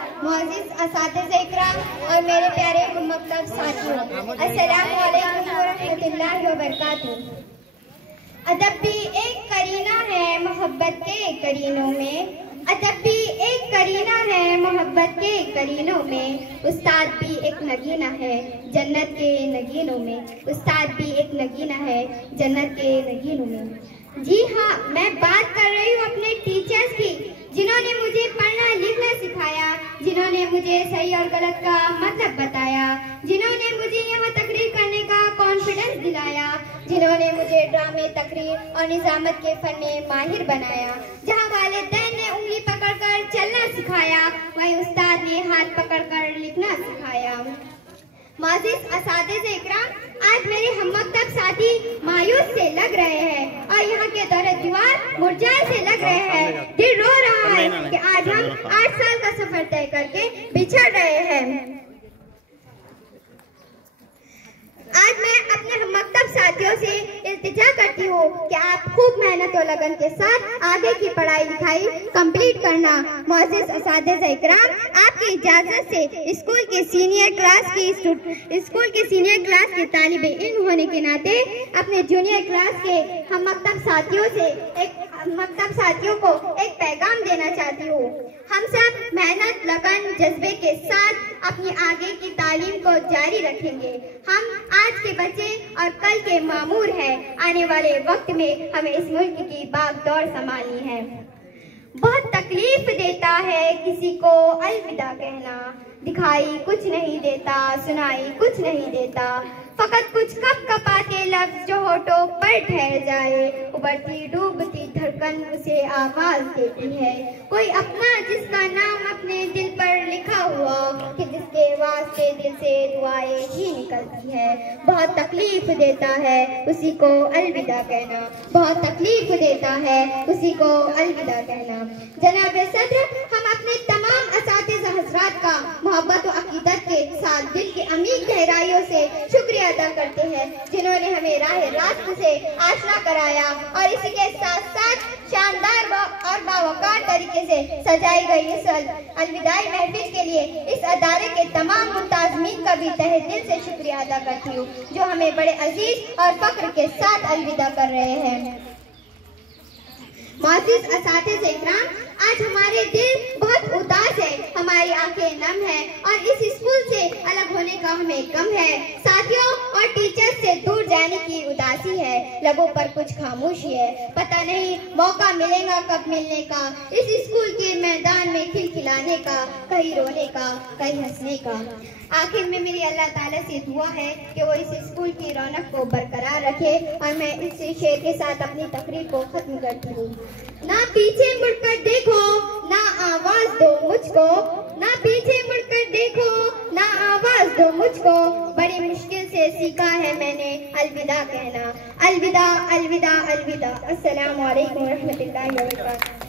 मोअज़्ज़िज़ असातिज़े इकराम और मेरे प्यारे मकतब साथियों, अस्सलामु अलैकुम व रहमतुल्लाहि व बरकातुहू। अदब भी एक करीना है मोहब्बत के करीनों में, अदब भी एक करीना है मोहब्बत के करीनों में, उस्ताद भी एक नगीना है जन्नत के नगीनों में, उस्ताद भी एक नगीना है जन्नत के नगीनों में। जी हाँ, मैं बात कर रही हूँ अपने टीचर्स की, जिन्होंने मुझे पढ़ना लिखना सिखाया, जिन्होंने मुझे सही और गलत का मतलब बताया, जिन्होंने मुझे यहाँ तकरीर करने का कॉन्फिडेंस दिलाया, जिन्होंने मुझे ड्रामे, तकरीर और निजामत के फन में माहिर बनाया। जहाँ वालिदैन ने उंगली पकड़कर चलना सिखाया, वहीं उस्ताद ने हाथ पकड़कर लिखना सिखाया। मोअज़्ज़िज़ असातिज़े इकराम, आज मेरे हममकतब साथी मायूस से लग रहे हैं और यहाँ के दौरे दीवार मुरझाए से लग रहे हैं। दिल रो रहा है कि आज हम 8 साल का सफर तय करके बिछड़ रहे हैं। आज मैं अपने हममकतब साथियों से इल्तिजा करती हूँ कि आप खूब मेहनत और लगन के साथ आगे की पढ़ाई लिखाई कंप्लीट करना। मोअज़्ज़िज़ असातिज़े इकराम, आपकी इजाजत से स्कूल के सीनियर क्लास के तालिबे इल्म होने के नाते अपने जूनियर क्लास के हममकतब साथियों को एक पैगाम देना चाहती हूँ। हम सब मेहनत, लगन, जज्बे के साथ अपनी आगे की तालीम को जारी रखेंगे। हम आज के बच्चे और कल के मामूर हैं। आने वाले वक्त में हमें इस मुल्क की बागडोर संभालनी है। बहुत तकलीफ देता है किसी को अलविदा कहना, दिखाई कुछ नहीं देता, सुनाई कुछ नहीं देता, फकत कुछ कप कपाते लफ्ज जो होठों पर ठहर जाए, उबरती डूबती धड़कन उसे आवाज देती है। कोई अपना जिसका नाम अपने दिल पर लिखा हुआ, कि जिसके वास्ते दिल से दुआएं ही निकलती है। बहुत तकलीफ देता है उसी को अलविदा कहना, बहुत तकलीफ देता है उसी को अलविदा कहना। जनाब सदर, हम अपने तमाम असातिज़ा हज़रात का मोहब्बत और अकीदत के साथ दिल की अमीर गहराइयों से शुक्रिया अदा करते हैं, जिन्होंने हमें राह रास्त से आशना कराया और इसी के साथ साथ शानदार और बावकार तरीके से सजाई गई इस अलविदाई महफिल के लिए इस अदारे के तमाम मुंताज़मीन का भी तहे दिल से शुक्रिया अदा करती हूँ, जो हमें बड़े अजीज और फख्र के साथ अलविदा कर रहे हैं। मोअज़्ज़िज़ असातिज़े इकराम, आज हमारे दिल बहुत उदास है, हमारी आंखें नम है और इस स्कूल से अलग होने का हमें गम है। साथियों और टीचर्स से दूर जाने की उदासी है, लबों पर कुछ खामोशी है, पता नहीं मौका मिलेगा कब मिलने का, इस स्कूल के मैदान में खिलखिलाने का, कहीं रोने का, कहीं हंसने का। आखिर में मेरी अल्लाह ताला से दुआ है कि वो इस स्कूल की रौनक को बरकरार रखे और मैं इस शेर के साथ अपनी तकरीर को खत्म करती हूँ। ना पीछे मुड़कर देखो, ना आवाज दो मुझको, ना पीछे मुड़कर देखो, ना आवाज दो मुझको, बड़ी मुश्किल से सीखा है मैंने अलविदा कहना। अलविदा अलविदा अलविदा। अस्सलामु अलैकुम व रहमतुल्लाहि व बरकातुहू।